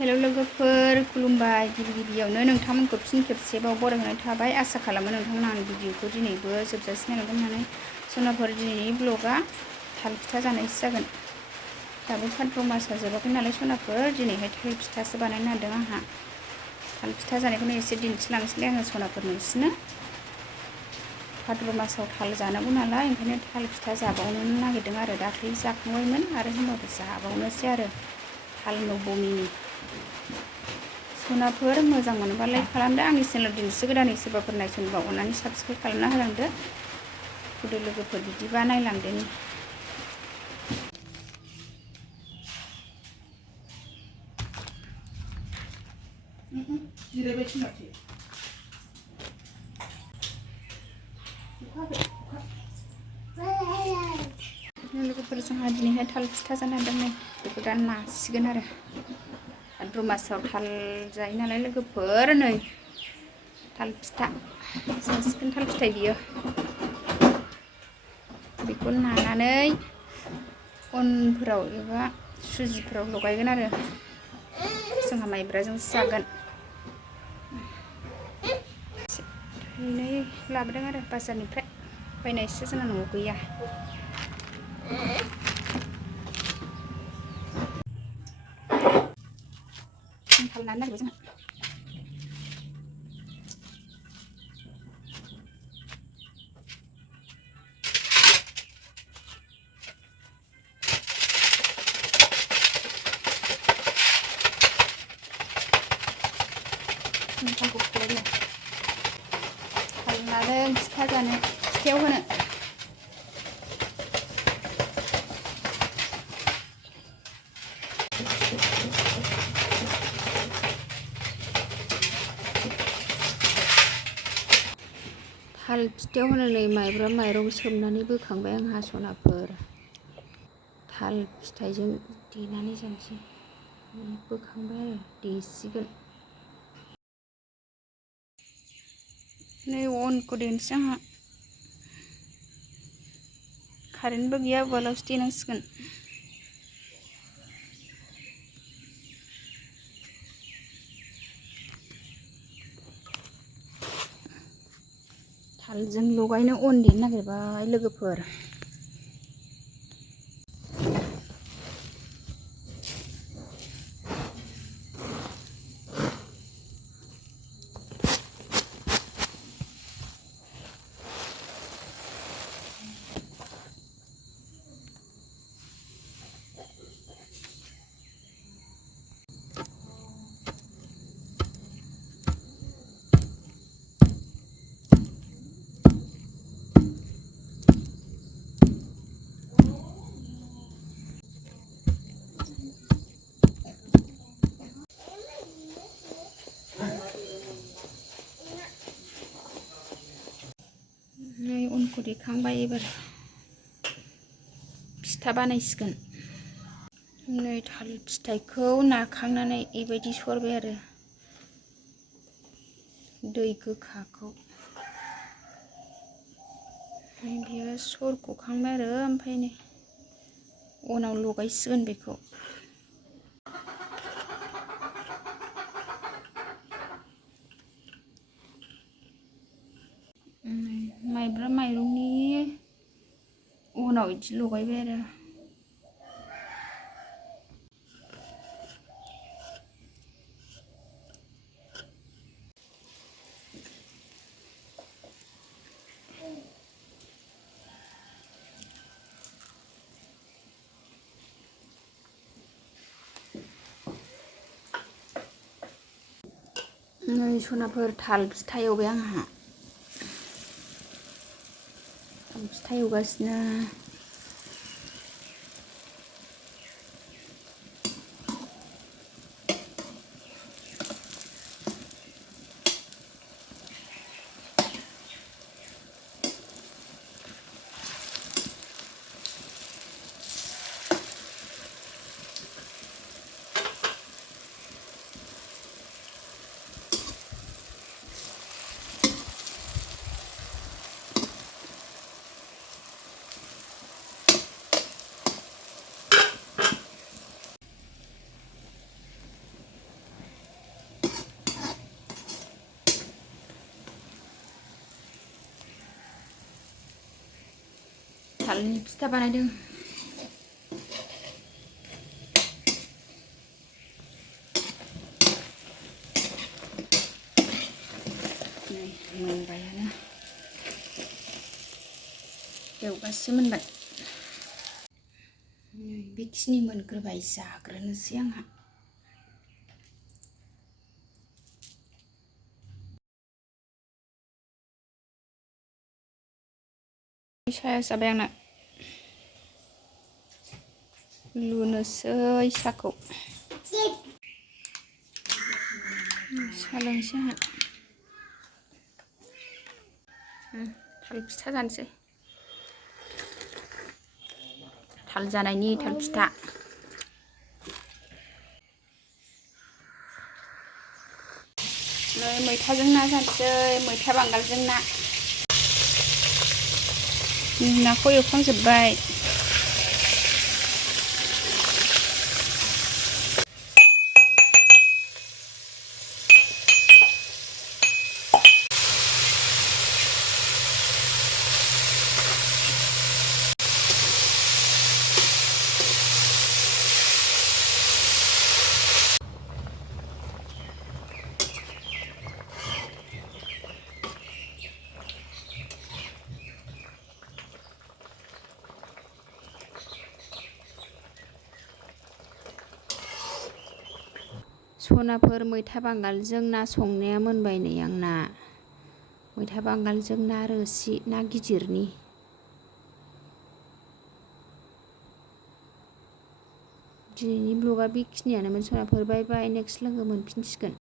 हेल' लोगोफोर खुलुमबाय गिबियावनो नोंथांमोनखौ फिन खेबसेबाव बरायनाय थाबाय आसा खालामो नोंथांमोना आंनि भिडिअखौ दिनैबो जोबजासिम नायलांगोन होननानै सनाफोर दिनैनि ब्लगा थाल फिथा जानायसो जागोन दाबो भाद्र मासआ जोबाखै नालाय सनाफोर दिनैहाय थाल फिथासो बानायनो नागिरदों आंहा थाल फिथा जानायखौनो एसे दिन्थिलांसैलाय आङो सनाफोर नोंसिनो भाद्र मासाव थाल जानांगौ नालाय ओंखायनो थाल फिथा जाबावनो नागिरदों आरो दाख्लै जाखांबायमोन आरो होमबाबो जाबावनोसै आरो थाल नबमिनि सनाफोर मोजां मोनोबा लाइक खालामदो आंनि चेनेलाव दिनैसो गोदानै सोरबाफोर नायसनबा अननानै साबस्क्राइब खालामना होलांदो फुदो लोगोफोर बिदिबा नायलांदो लोगोफोर जोंहा दिनैहाय थाल फिथा जानो नागिरदों नै बेखौ दा नासिगोन आरो भाद्र मासाव थाल जायो नालाय लोगोफोर नै थाल फिथा जासिगोन थाल फिथाइ बियो बेखौ नानानै अनफोराव एबा सुजिफोराव लगायगोन आरो जोंहा माइब्राजों जागोन थाइनै लाबोदों आरो बाजारनिफ्राय बायनायसो जोंना न'आव गैया थाल नानो नागिरबाय जोंहा खालामनानै फिथा जानो फिथायाव होनो थाल फिथायाव होनो नै माइब्रा माइरं सोमनानै बोखांबाय आं हासनाफोर थाल फिथाइजों देनानै जानोसै बोखांबाय आरो देसिगोन नै अनखौ देनोसै आंहा कारेन्टबो गैया उवालावसो देनांसिगोन थालजों लगायनो अन देनो नागिरबाय लोगोफोर नै अनखौ देखांबाय एबार फिथा बानायसिगोन नै थाल फिथाइखौ नाखांनानै बेबायदि सरबाय आरो दै गोखाखौ बियो सरग'खांबाय आरो ओमफ्राय नै अनाव लगायसिगोन बेखौ माइब्रा माइरंनि अनाव बिदि लगायबाय आरो नै सनाफोर थाल फिथा एवबाय आंहा थाल फिथा एवगासिनो थालनि फिथा बानायदों। नै मोनबायानो एवगासे मोनबाय। बेखिनि मोनग्रोबाय जाग्रोनोसै आंहा। साया जाबाय आंना लुनोसै साखौ सा लोंसै आंहा थाल फिथा जानोसै थाल जानायनि थाल फिथा नै मैथाजों ना जानोसै मैथा बांगालजों ना नाखौ एवखांजोब्बाय सनाफोर मैथा बांगालजों ना संनाया मोनबाय नै आंना मैथा बांगालजों ना रोसि ना गिदिरनि दिनैनि ब्लगा बेखिनियानोमोन सनाफोर बाय बाय नेक्स्ट लोगो मोनफिनसिगोन।